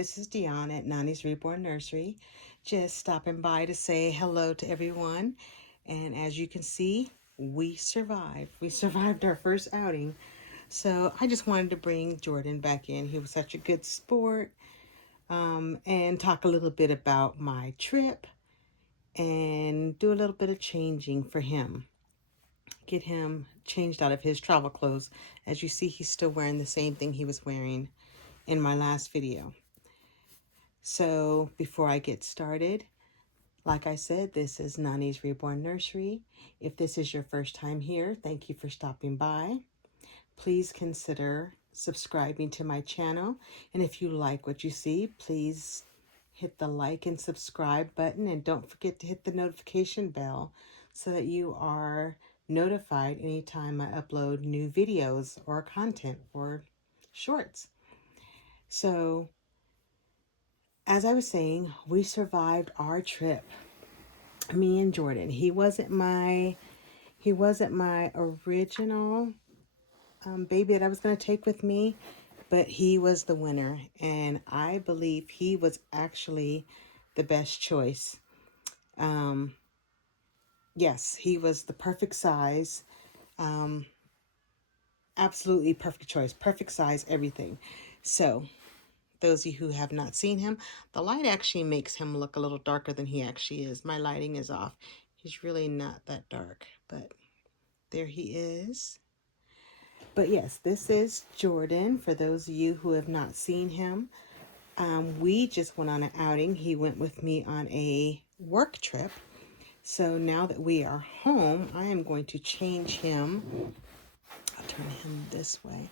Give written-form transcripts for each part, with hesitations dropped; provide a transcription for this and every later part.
This is Deanna at Nani's Reborn Nursery. Just stopping by to say hello to everyone. And as you can see, we survived. We survived our first outing. So I just wanted to bring Jordan back in. He was such a good sport. And talk a little bit about my trip and do a little bit of changing for him. Get him changed out of his travel clothes. As you see, he's still wearing the same thing he was wearing in my last video. So before I get started, like I said, this is Nani's Reborn Nursery. If this is your first time here, thank you for stopping by. Please consider subscribing to my channel. And if you like what you see, please hit the like and subscribe button. And don't forget to hit the notification bell so that you are notified anytime I upload new videos or content or shorts. So as I was saying, we survived our trip. Me and Jordan. He wasn't my original baby that I was going to take with me, but he was the winner, and I believe he was actually the best choice. Yes, he was the perfect size. Absolutely perfect choice, perfect size, everything. So those of you who have not seen him, the light actually makes him look a little darker than he actually is. My lighting is off. He's really not that dark, but there he is. But yes, this is Jordan. For those of you who have not seen him, we just went on an outing. He went with me on a work trip. So now that we are home, I am going to change him. I'll turn him this way.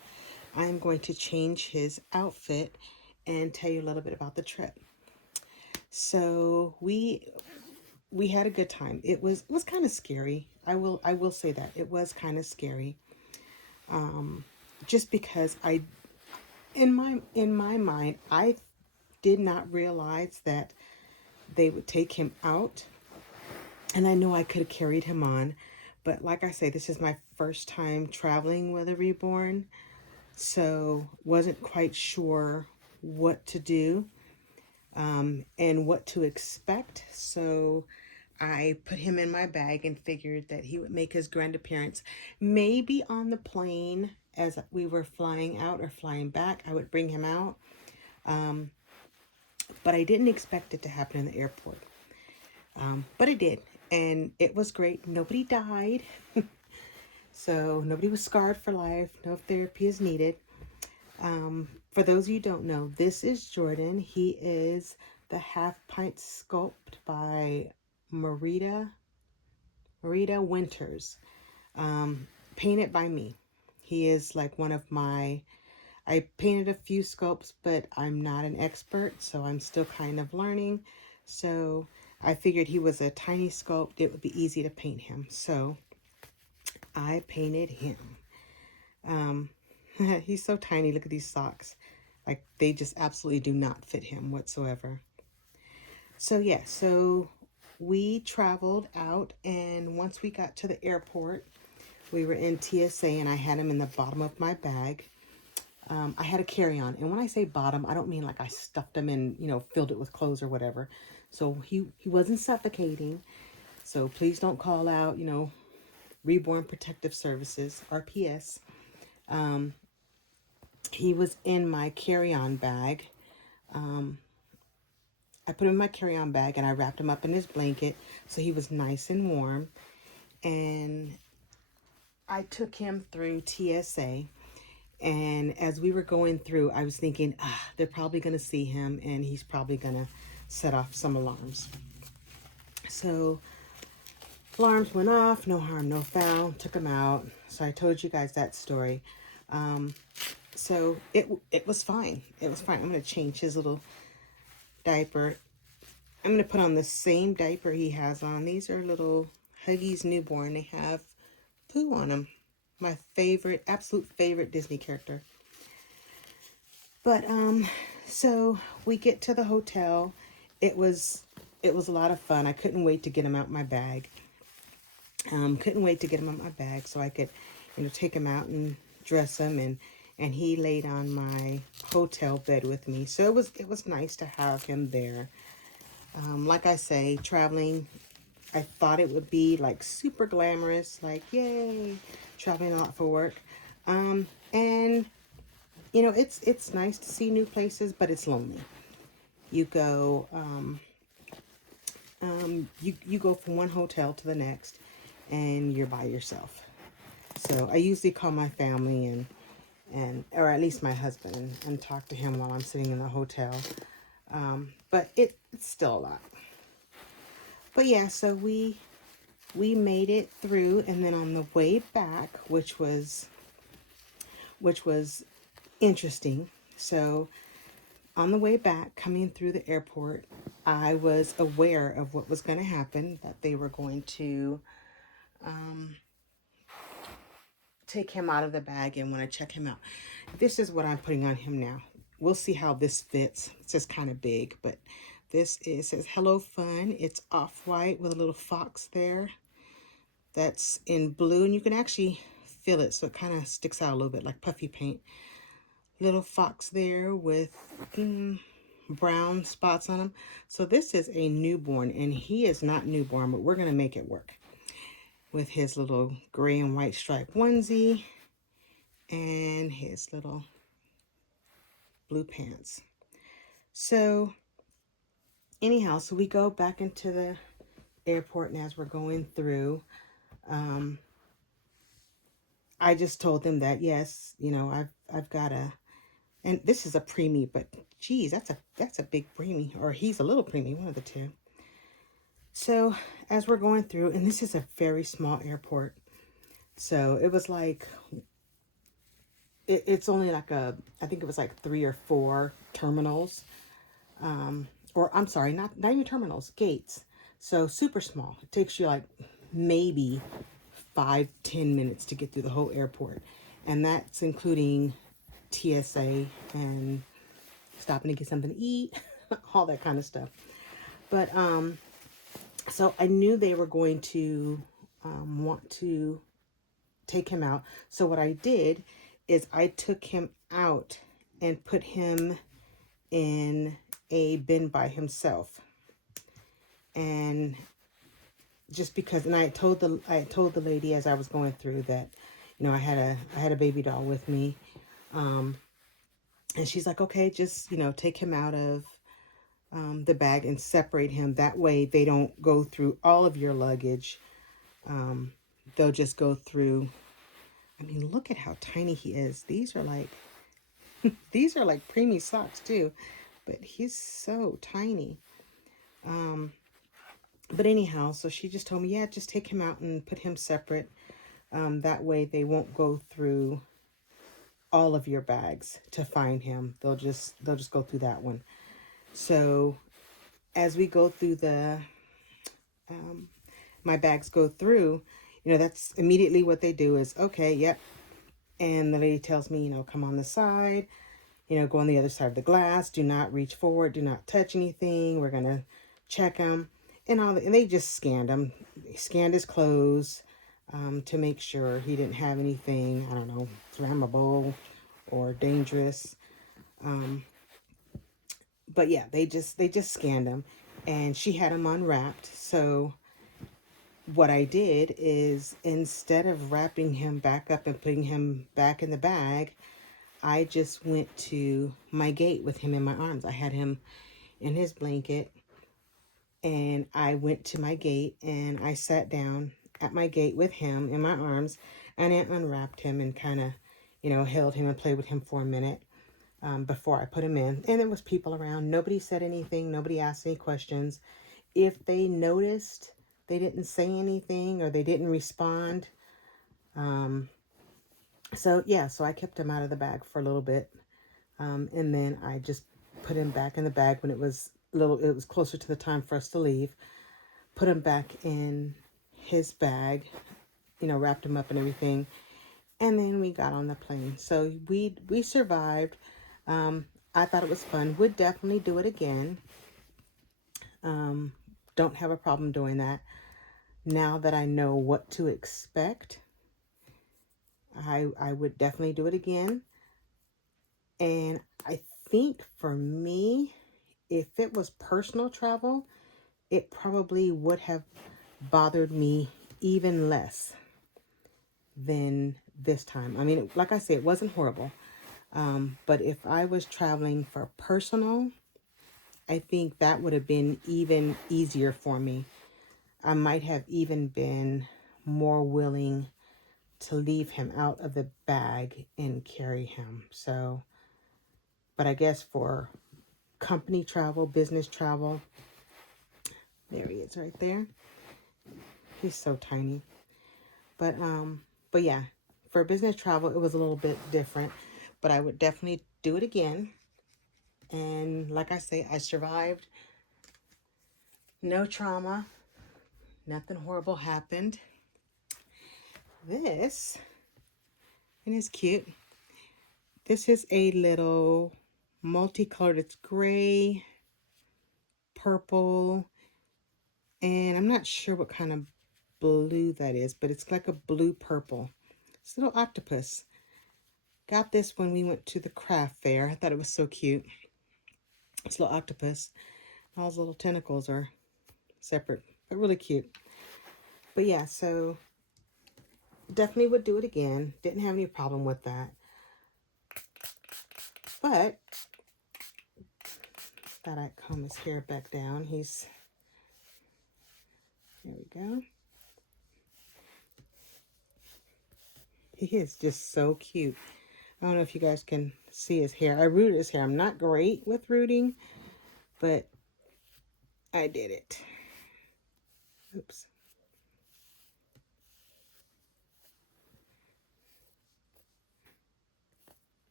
I am going to change his outfit and tell you a little bit about the trip. So we had a good time. It was kind of scary. I will say that it was kind of scary. Just because in my mind, I did not realize that they would take him out, and I know I could have carried him on, but like I say, this is my first time traveling with a reborn, so wasn't quite sure what to do and what to expect. So I put him in my bag and figured that he would make his grand appearance maybe on the plane as we were flying out or flying back. I would bring him out. But I didn't expect it to happen in the airport. But it did. And it was great. Nobody died. So nobody was scarred for life. No therapy is needed. For those of you who don't know, this is Jordan. He is the Half Pint Sculpt by Marita Winters. Painted by me. He is like one of my... I painted a few sculpts, but I'm not an expert, so I'm still kind of learning. So I figured he was a tiny sculpt. It would be easy to paint him. So I painted him. He's so tiny. Look at these socks. Like, they just absolutely do not fit him whatsoever. So yeah, so we traveled out, and once we got to the airport, we were in TSA, and I had him in the bottom of my bag. I had a carry-on, and when I say bottom, I don't mean like I stuffed him in, filled it with clothes or whatever. So he wasn't suffocating. So please don't call out, Reborn Protective Services, RPS. He was in my carry-on bag. I put him in my carry-on bag and I wrapped him up in his blanket so he was nice and warm. And I took him through TSA. And as we were going through, I was thinking, they're probably going to see him and he's probably going to set off some alarms. So alarms went off, no harm, no foul, took him out. So I told you guys that story. So it was fine. It was fine. I'm going to change his little diaper. I'm going to put on the same diaper he has on. These are little Huggies Newborn. They have poo on them. My favorite, absolute favorite Disney character. But so we get to the hotel. It was a lot of fun. I couldn't wait to get him out my bag. Couldn't wait to get him out my bag so I could, take him out and dress him and and he laid on my hotel bed with me. So it was nice to have him there. Like I say, traveling, I thought it would be like super glamorous, like yay, traveling a lot for work. And you know, it's nice to see new places, but it's lonely. You go you go from one hotel to the next, and you're by yourself. So I usually call my family and or at least my husband and talk to him while I'm sitting in the hotel. But it's still a lot. But yeah, so we made it through, and then on the way back, which was interesting. So on the way back, coming through the airport, I was aware of what was going to happen, that they were going to take him out of the bag and want to check him out. This is what I'm putting on him now. We'll see how this fits. It's just kind of big, but it says Hello Fun. It's off-white with a little fox there. That's in blue, and you can actually feel it, so it kind of sticks out a little bit like puffy paint. Little fox there with brown spots on him. So this is a newborn, and he is not newborn, but we're going to make it work with his little gray and white striped onesie and his little blue pants. So anyhow, so we go back into the airport, and as we're going through, I just told them that yes, you know, I've got a, and this is a preemie, but geez, that's a big preemie, or he's a little preemie, one of the two. So as we're going through, and this is a very small airport, so it was like it's only like I think it was like 3 or 4 terminals, or I'm sorry, not even terminals, gates. So super small. It takes you like maybe 5-10 minutes to get through the whole airport, and that's including TSA and stopping to get something to eat, all that kind of stuff. But so I knew they were going to want to take him out. So what I did is I took him out and put him in a bin by himself. And just because, and I told the lady as I was going through that, you know, I had a baby doll with me. And she's like, okay, just, you know, take him out of the bag and separate him. That way they don't go through all of your luggage. They'll just go through, I mean, look at how tiny he is. These are like preemie socks too, but he's so tiny. But anyhow, so she just told me, yeah, just take him out and put him separate. That way they won't go through all of your bags to find him. They'll just go through that one. So as we go through my bags go through, you know, that's immediately what they do is, okay, yep. And the lady tells me, you know, come on the side, you know, go on the other side of the glass. Do not reach forward. Do not touch anything. We're going to check him and and they just scanned him. They scanned his clothes to make sure he didn't have anything, I don't know, flammable or dangerous. But yeah, they just scanned him, and she had him unwrapped. So what I did is, instead of wrapping him back up and putting him back in the bag, I just went to my gate with him in my arms. I had him in his blanket, and I went to my gate and I sat down at my gate with him in my arms, and I unwrapped him and kind of, you know, held him and played with him for a minute before I put him in. And there was people around. Nobody said anything. Nobody asked any questions. If they noticed they didn't say anything or they didn't respond. So yeah, so I kept him out of the bag for a little bit. And then I just put him back in the bag when it was closer to the time for us to leave. Put him back in his bag, you know, wrapped him up and everything. And then we got on the plane. So we survived. I thought it was fun. Would definitely do it again. Don't have a problem doing that. Now that I know what to expect, I would definitely do it again. And I think for me, if it was personal travel, it probably would have bothered me even less than this time. I mean, like I said, it wasn't horrible. But if I was traveling for personal, I think that would have been even easier for me. I might have even been more willing to leave him out of the bag and carry him. So, but I guess for company travel, business travel, there he is right there. He's so tiny. But yeah, for business travel, it was a little bit different, but I would definitely do it again. And like I say, I survived. No trauma. Nothing horrible happened. This, and it's cute. This is a little multicolored. It's gray, purple, and I'm not sure what kind of blue that is, but it's like a blue purple. It's a little octopus. Got this when we went to the craft fair. I thought it was so cute. It's a little octopus. All his little tentacles are separate, but really cute. But yeah, so definitely would do it again. Didn't have any problem with that. But thought I'd comb his hair back down. There we go. He is just so cute. I don't know if you guys can see his hair. I rooted his hair. I'm not great with rooting, but I did it. Oops.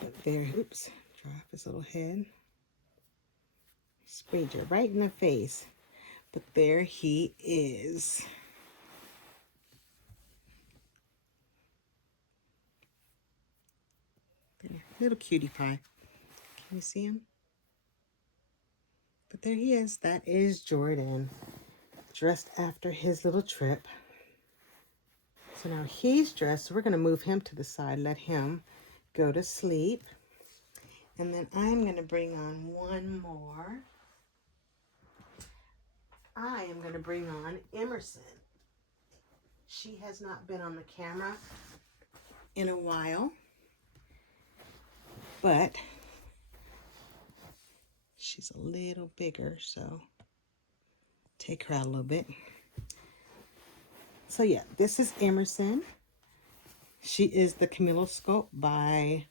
But there, oops. Drop his little head. Sprayed you right in the face. But there he is. There, little cutie pie. Can you see him? But there he is. That is Jordan, dressed after his little trip. So now he's dressed. So we're going to move him to the side, let him go to sleep. And then I'm going to bring on one more. I am going to bring on Emerson. She has not been on the camera in a while, but she's a little bigger, so take her out a little bit. So yeah, this is Emerson. She is the Camilloscope by,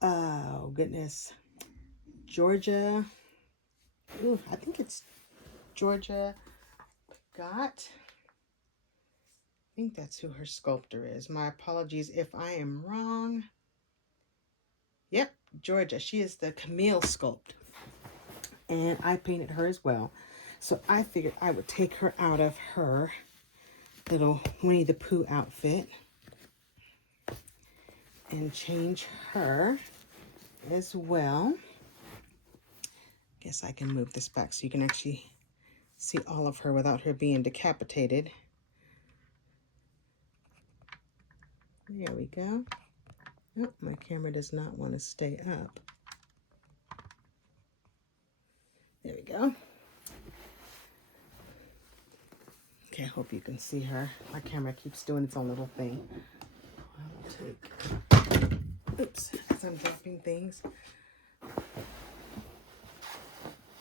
oh goodness, Georgia. Ooh, I think it's Georgia Gott. I think that's who her sculptor is. My apologies if I am wrong. Yep, Georgia. She is the Camille Sculpt. And I painted her as well. So I figured I would take her out of her little Winnie the Pooh outfit and change her as well. Guess I can move this back so you can actually see all of her without her being decapitated. There we go. Oh, my camera does not want to stay up. There we go. Okay, I hope you can see her. My camera keeps doing its own little thing. I will take, oops, as I'm dropping things.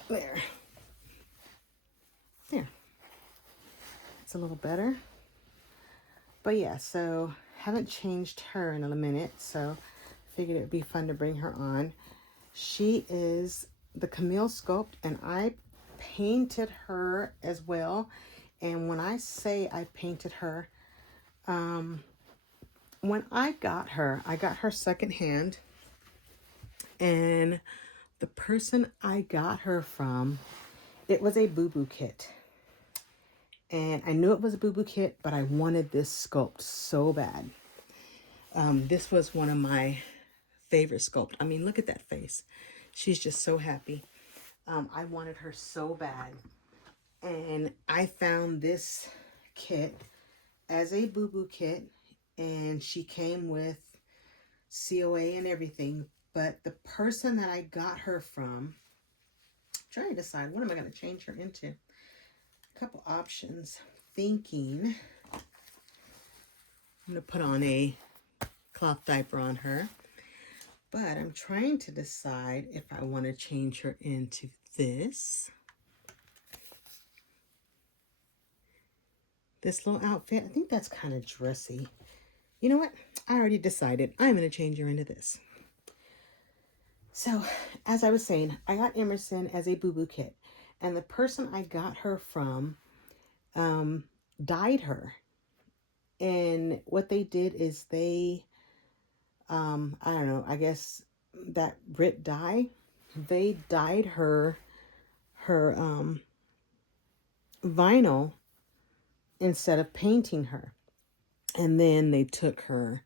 There. There. It's a little better. But yeah, so haven't changed her in a minute, so figured it'd be fun to bring her on. She is the Camille Sculpt, and I painted her as well. And when I say I painted her, when I got her secondhand, and the person I got her from, it was a Boo Boo kit. And I knew it was a Boo Boo kit, but I wanted this sculpt so bad. This was one of my favorite sculpt. I mean, look at that face. She's just so happy. I wanted her so bad. And I found this kit as a boo-boo kit, and she came with COA and everything. But the person that I got her from, I'm trying to decide what am I going to change her into. A couple options. Thinking I'm going to put on a cloth diaper on her. But I'm trying to decide if I want to change her into this little outfit. I think that's kind of dressy. You know what? I already decided I'm going to change her into this. So, as I was saying, I got Emerson as a boo-boo kit. And the person I got her from dyed her. And what they did is they, I don't know, I guess that Brit dye, they dyed her vinyl instead of painting her. And then they took her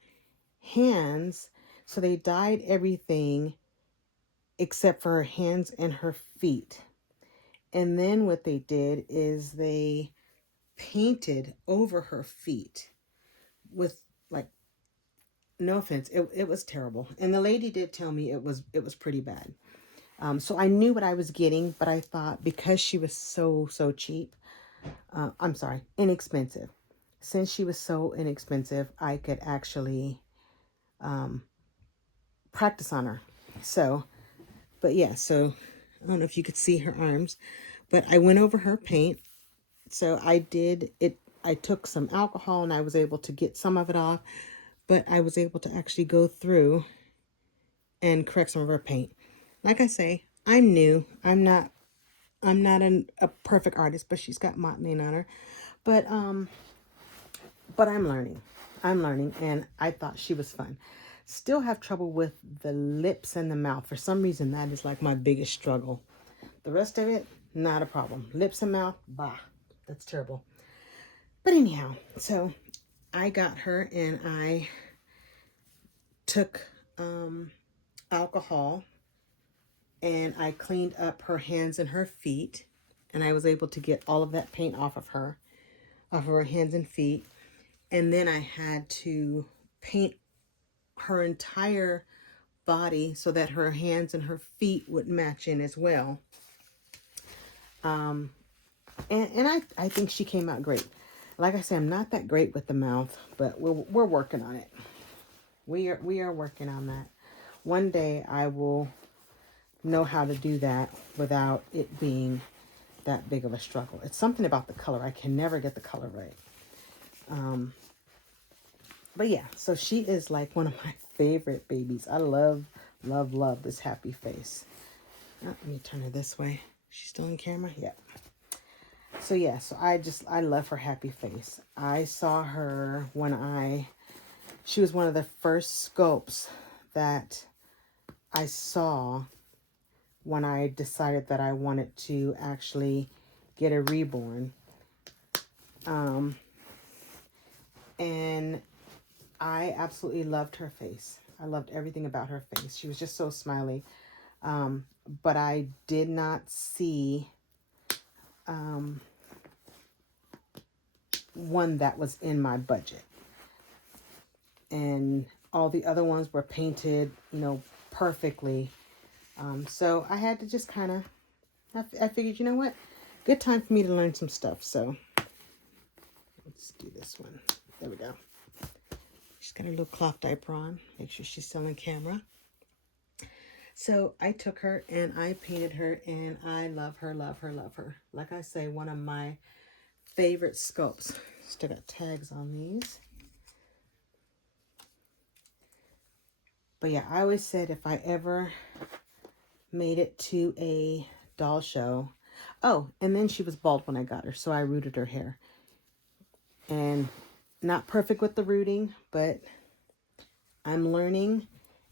hands, so they dyed everything except for her hands and her feet. And then what they did is they painted over her feet with, like, no offense, it was terrible. And the lady did tell me it was pretty bad. So I knew what I was getting, but I thought because she was so cheap, I'm sorry, inexpensive. Since she was so inexpensive, I could actually practice on her. So, but yeah, so I don't know if you could see her arms, but I went over her paint. So I did it. I took some alcohol and I was able to get some of it off, but I was able to actually go through and correct some of her paint. Like I say, I'm new. I'm not a perfect artist, but she's got mottling on her. But I'm learning. I'm learning, and I thought she was fun. Still have trouble with the lips and the mouth. For some reason, that is like my biggest struggle. The rest of it, not a problem. Lips and mouth, bah, that's terrible. But anyhow, so I got her and I took alcohol and I cleaned up her hands and her feet, and I was able to get all of that paint off of her hands and feet. And then I had to paint her entire body so that her hands and her feet would match in as well. And I think she came out great. Like I said, I'm not that great with the mouth, but we're working on it. We are working on that. One day I will know how to do that without it being that big of a struggle. It's something about the color. I can never get the color right. But yeah, so she is like one of my favorite babies. I love this happy face. Let me turn her this way. She's still in camera? Yeah. So yeah, so I love her happy face. I saw her when she was one of the first sculpts that I saw when I decided that I wanted to actually get a reborn. And I absolutely loved her face. I loved everything about her face. She was just so smiley. But I did not see one that was in my budget. And all the other ones were painted, perfectly. So I had to just kind of, I figured, you know what? Good time for me to learn some stuff. So let's do this one. There we go. She's got her little cloth diaper on. Make sure she's still in camera. So I took her and I painted her, and I love her, love her, love her. Like I say, one of my favorite sculpts. Still got tags on these. But yeah, I always said if I ever made it to a doll show. Oh, and then she was bald when I got her, so I rooted her hair. And not perfect with the rooting, but I'm learning,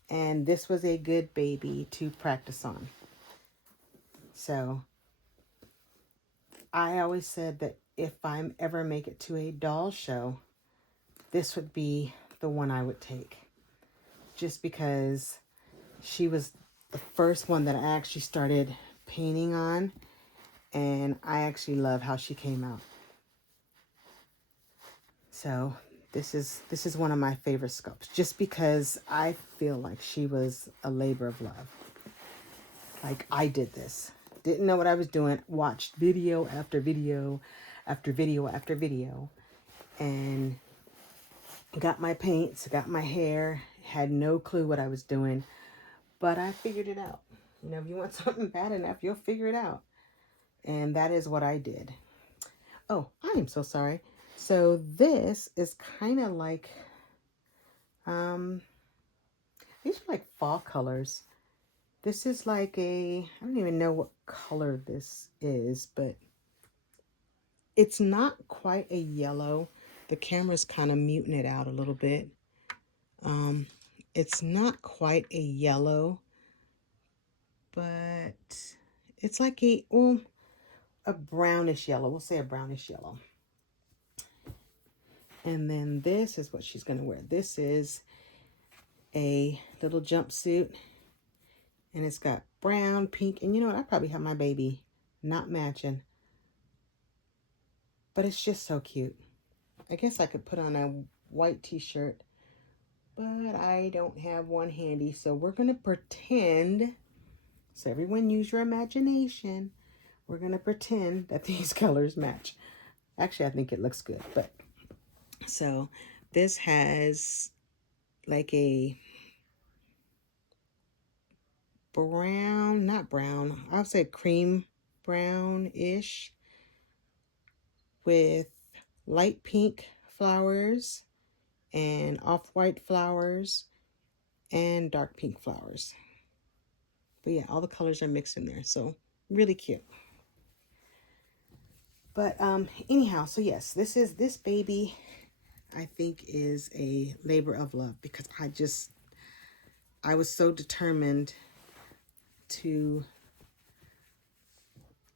and this was a good baby to practice on. So I always said that if I ever make it to a doll show, this would be the one I would take. Just because she was the first one that I actually started painting on, and I actually love how she came out. So this is one of my favorite sculpts, just because I feel like she was a labor of love. Like, I did this, didn't know what I was doing, watched video after video after video after video, and got my paints, got my hair, had no clue what I was doing, but I figured it out. You know, if you want something bad enough, you'll figure it out. And that is what I did. Oh, I am so sorry. So this is kind of like, these are like fall colors. This is like I don't even know what color this is, but it's not quite a yellow. The camera's kind of muting it out a little bit. It's not quite a yellow, but it's like a brownish yellow. We'll say a brownish yellow. And then this is what she's going to wear. This is a little jumpsuit, and it's got brown, pink, and you know what? I probably have my baby not matching, but it's just so cute. I guess I could put on a white t-shirt, but I don't have one handy, so we're going to pretend. So everyone use your imagination. We're going to pretend that these colors match. Actually, I think it looks good, but so this has like a brown, not brown, I would say cream brown-ish with light pink flowers and off-white flowers and dark pink flowers. But yeah, all the colors are mixed in there, so really cute. But anyhow, so yes, this baby, I think, is a labor of love, because I was so determined to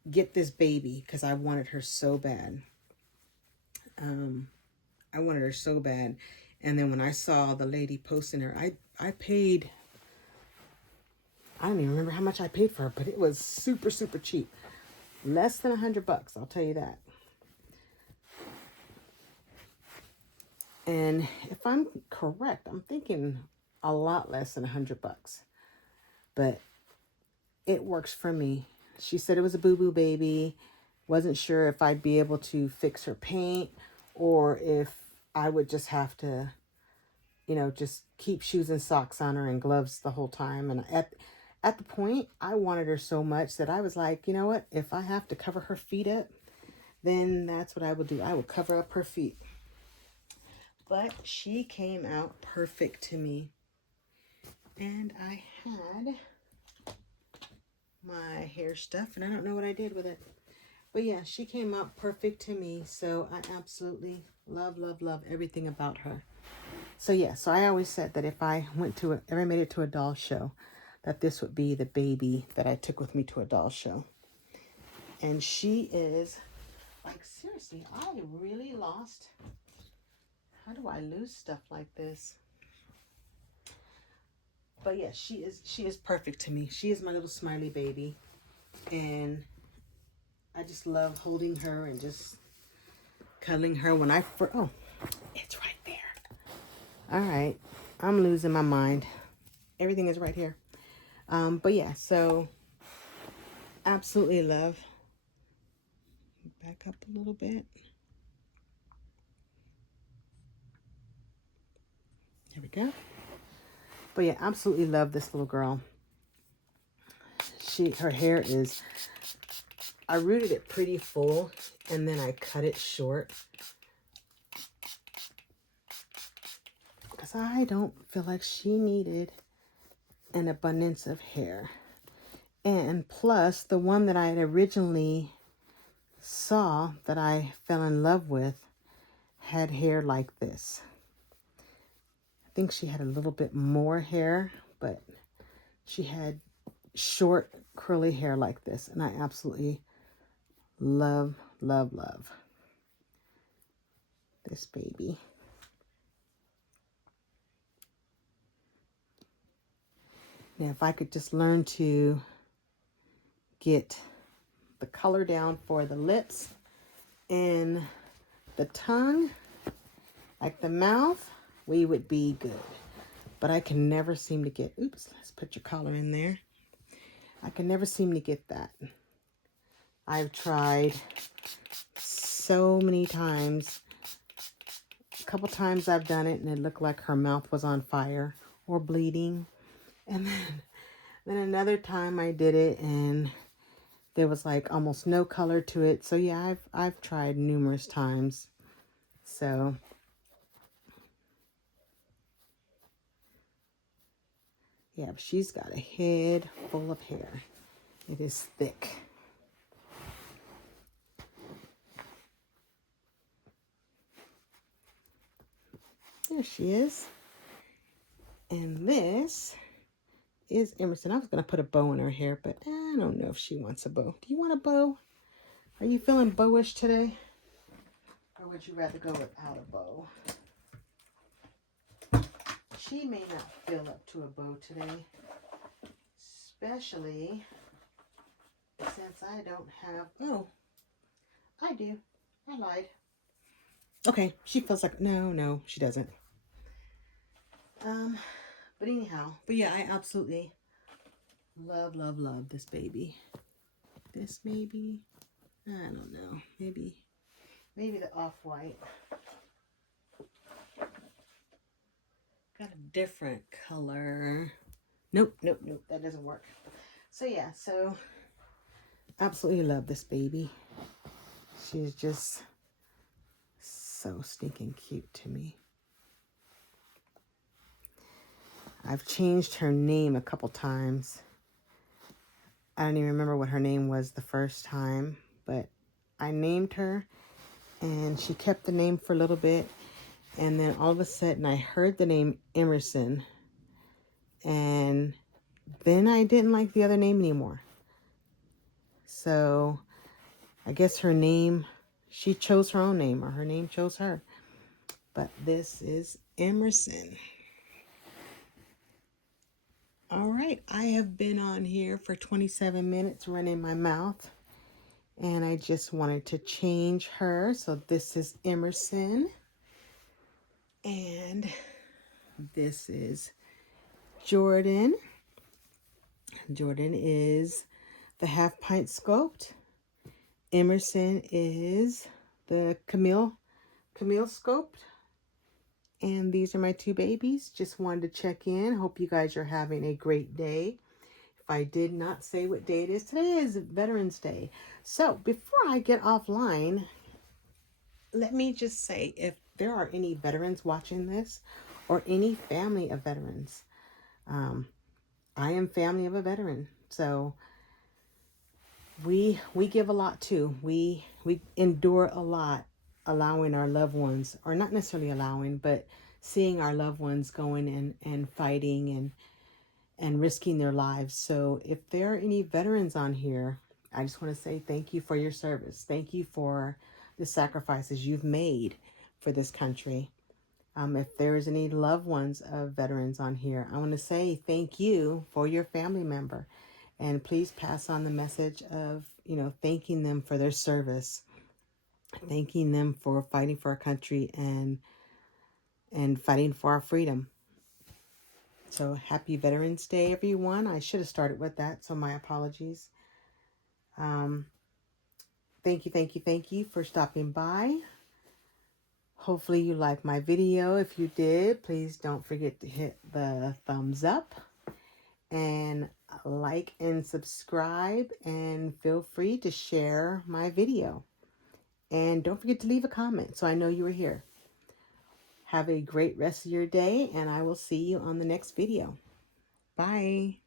get this baby because I wanted her so bad. I wanted her so bad. And then when I saw the lady posting her, I paid, I don't even remember how much I paid for her, but it was super, super cheap. Less than $100, I'll tell you that. And if I'm correct, I'm thinking a lot less than $100, but it works for me. She said it was a boo-boo baby. Wasn't sure if I'd be able to fix her paint or if I would just have to, you know, just keep shoes and socks on her and gloves the whole time. And at the point, I wanted her so much that I was like, you know what? If I have to cover her feet up, then that's what I will do. I will cover up her feet. But she came out perfect to me. And I had my hair stuff, and I don't know what I did with it. But yeah, she came out perfect to me. So I absolutely love, love, love everything about her. So yeah, so I always said that if I ever made it to a doll show, that this would be the baby that I took with me to a doll show. And she is, like, seriously, I really lost. How do I lose stuff like this? But yeah, she is perfect to me. She is my little smiley baby. And I just love holding her and just cuddling her when oh, it's right there. All right, I'm losing my mind. Everything is right here. But yeah, so absolutely love. Back up a little bit. There we go. But yeah, absolutely love this little girl. Her hair is, I rooted it pretty full and then I cut it short because I don't feel like she needed an abundance of hair. And plus, the one that I had originally saw that I fell in love with had hair like this. I think she had a little bit more hair, but she had short curly hair like this, and I absolutely love, love, love this baby. Now, if I could just learn to get the color down for the lips and the tongue, Like the mouth, we would be good. But I can never seem to get, oops, let's put your collar in there. I can never seem to get that. I've tried so many times. A couple times I've done it and it looked like her mouth was on fire or bleeding. And then another time I did it and there was like almost no color to it. So yeah, I've tried numerous times. So yeah, but she's got a head full of hair. It is thick. There she is. And this is Emerson. I was going to put a bow in her hair, but I don't know if she wants a bow. Do you want a bow? Are you feeling bowish today? Or would you rather go without a bow? She may not feel up to a bow today. Especially since I don't have... Oh, I do. I lied. Okay, she feels like... No, she doesn't. But anyhow, yeah, I absolutely love this baby. This maybe, I don't know, maybe the off-white. Got a different color. Nope, that doesn't work. So yeah, so absolutely love this baby. She's just so stinking cute to me. I've changed her name a couple times. I don't even remember what her name was the first time, but I named her and she kept the name for a little bit. And then all of a sudden I heard the name Emerson. And then I didn't like the other name anymore. So I guess her name, she chose her own name, or her name chose her. But this is Emerson. All right, I have been on here for 27 minutes running my mouth. And I just wanted to change her. So this is Emerson. And this is Jordan. Jordan is the half pint sculpt. Emerson is the Camille sculpt. And these are my two babies. Just wanted to check in. Hope you guys are having a great day. If I did not say what day it is, today is Veterans Day. So before I get offline, let me just say, if there are any veterans watching this or any family of veterans, I am family of a veteran. So we give a lot too. We endure a lot, allowing our loved ones, or not necessarily allowing, but seeing our loved ones going and fighting and risking their lives. So if there are any veterans on here, I just want to say thank you for your service. Thank you for the sacrifices you've made for this country. If there's any loved ones of veterans on here, I want to say thank you for your family member. And please pass on the message of, thanking them for their service, thanking them for fighting for our country and fighting for our freedom. So happy Veterans Day, everyone. I should have started with that, so my apologies. Thank you for stopping by. Hopefully you liked my video. If you did, please don't forget to hit the thumbs up and like and subscribe, and feel free to share my video. And don't forget to leave a comment so I know you were here. Have a great rest of your day, and I will see you on the next video. Bye.